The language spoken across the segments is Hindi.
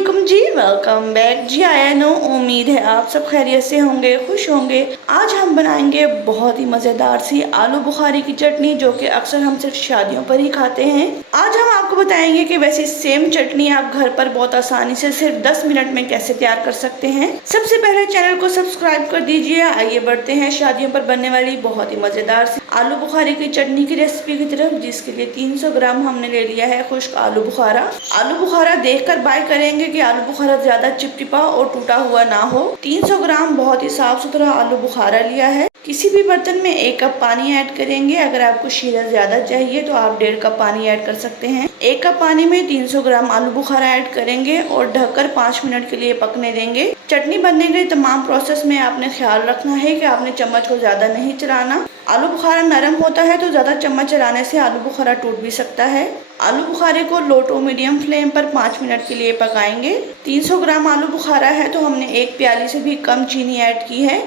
वालेकुम जी, वेलकम बैक जी। आया नो, उम्मीद है आप सब खैरियत से होंगे, खुश होंगे। आज हम बनाएंगे बहुत ही मज़ेदार सी आलू बुखारी की चटनी, जो कि अक्सर हम सिर्फ शादियों पर ही खाते हैं। आज हम आपको बताएंगे कि वैसे सेम चटनी आप घर पर बहुत आसानी से सिर्फ 10 मिनट में कैसे तैयार कर सकते हैं। सबसे पहले चैनल को सब्सक्राइब कर दीजिए। आइए बढ़ते हैं शादियों पर बनने वाली बहुत ही मज़ेदार सी आलू बुखारी की चटनी की रेसिपी की तरफ, जिसके लिए 300 ग्राम हमने ले लिया है खुश्क आलू बुखारा। आलू बुखारा देखकर बाय करेंगे कि आलू बुखारा ज्यादा चिपचिपा और टूटा हुआ ना हो। 300 ग्राम बहुत ही साफ सुथरा आलू बुखारा लिया है। किसी भी बर्तन में 1 कप पानी ऐड करेंगे। अगर आपको शीरा ज्यादा चाहिए तो आप 1.5 कप पानी ऐड कर सकते हैं। 1 कप पानी में 300 ग्राम आलू बुखारा ऐड करेंगे और ढककर 5 मिनट के लिए पकने देंगे। चटनी बनने के तमाम प्रोसेस में आपने ख्याल रखना है कि आपने चम्मच को ज्यादा नहीं चलाना। आलू बुखारा नरम होता है तो ज्यादा चम्मच चलाने से आलू बुखारा टूट भी सकता है। आलू बुखारे को लो टू मीडियम फ्लेम पर 5 मिनट के लिए पकाएंगे। 300 ग्राम आलू बुखारा है तो हमने 1 प्याली से भी कम चीनी ऐड की है।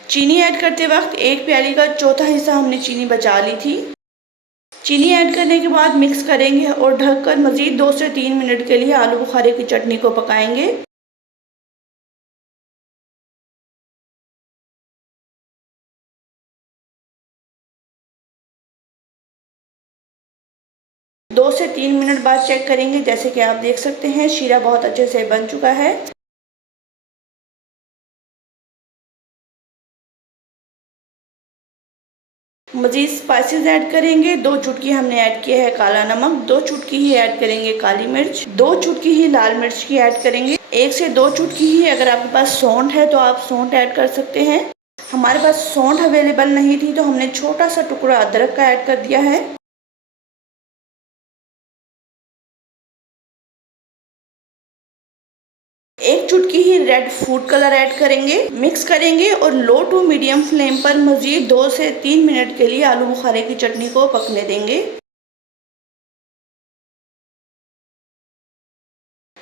चीनी ऐड करते वक्त 1 प्याली का चौथा हिस्सा हमने चीनी बचा ली थी। चीनी ऐड करने के बाद मिक्स करेंगे और ढककर मजीद 2 से 3 मिनट के लिए आलू बुखारे की चटनी को पकाएंगे। दो से 3 मिनट बाद चेक करेंगे। जैसे कि आप देख सकते हैं शीरा बहुत अच्छे से बन चुका है। मजीद स्पाइसेस ऐड करेंगे। 2 चुटकी हमने ऐड किया है काला नमक, 2 चुटकी ही ऐड करेंगे काली मिर्च, 2 चुटकी ही लाल मिर्च की ऐड करेंगे। 1 से 2 चुटकी ही अगर आपके पास सौंठ है तो आप सौंठ ऐड कर सकते हैं। हमारे पास सौंठ अवेलेबल नहीं थी तो हमने छोटा सा टुकड़ा अदरक का ऐड कर दिया है। 1 चुटकी ही रेड फूड कलर ऐड करेंगे। मिक्स करेंगे और लो टू मीडियम फ्लेम पर मजीद 2 से 3 मिनट के लिए आलू बुखारे की चटनी को पकने देंगे।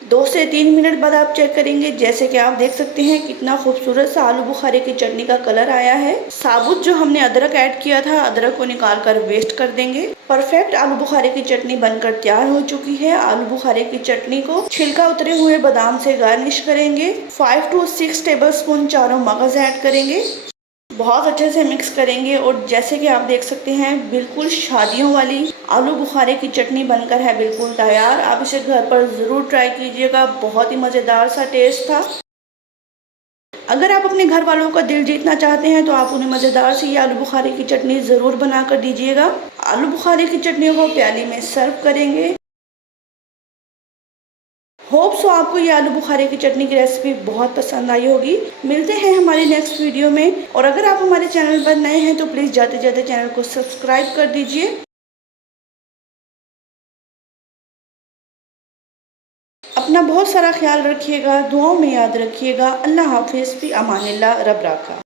2 से 3 मिनट बाद आप चेक करेंगे। जैसे कि आप देख सकते हैं कितना खूबसूरत सा आलू बुखारे की चटनी का कलर आया है। साबुत जो हमने अदरक ऐड किया था, अदरक को निकाल कर वेस्ट कर देंगे। परफेक्ट आलू बुखारे की चटनी बनकर तैयार हो चुकी है। आलू बुखारे की चटनी को छिलका उतरे हुए बादाम से गार्निश करेंगे। 5 to 6 टेबल स्पून चारों मगज ऐड करेंगे। बहुत अच्छे से मिक्स करेंगे और जैसे कि आप देख सकते हैं बिल्कुल शादियों वाली आलू बुखारे की चटनी बनकर है बिल्कुल तैयार। आप इसे घर पर ज़रूर ट्राई कीजिएगा, बहुत ही मज़ेदार सा टेस्ट था। अगर आप अपने घर वालों का दिल जीतना चाहते हैं तो आप उन्हें मज़ेदार सी ये आलू बुखारे की चटनी ज़रूर बना कर दीजिएगा। आलू बुखारे की चटनियों को प्याली में सर्व करेंगे। होप सो आपको ये आलू बुखारे की चटनी की रेसिपी बहुत पसंद आई होगी। मिलते हैं हमारी नेक्स्ट वीडियो में। और अगर आप हमारे चैनल पर नए हैं तो प्लीज़ जाते जाते चैनल को सब्सक्राइब कर दीजिए। अपना बहुत सारा ख्याल रखिएगा, दुआओं में याद रखिएगा। अल्लाह हाफिज़, फी अमानिल्लाह, रब राखा।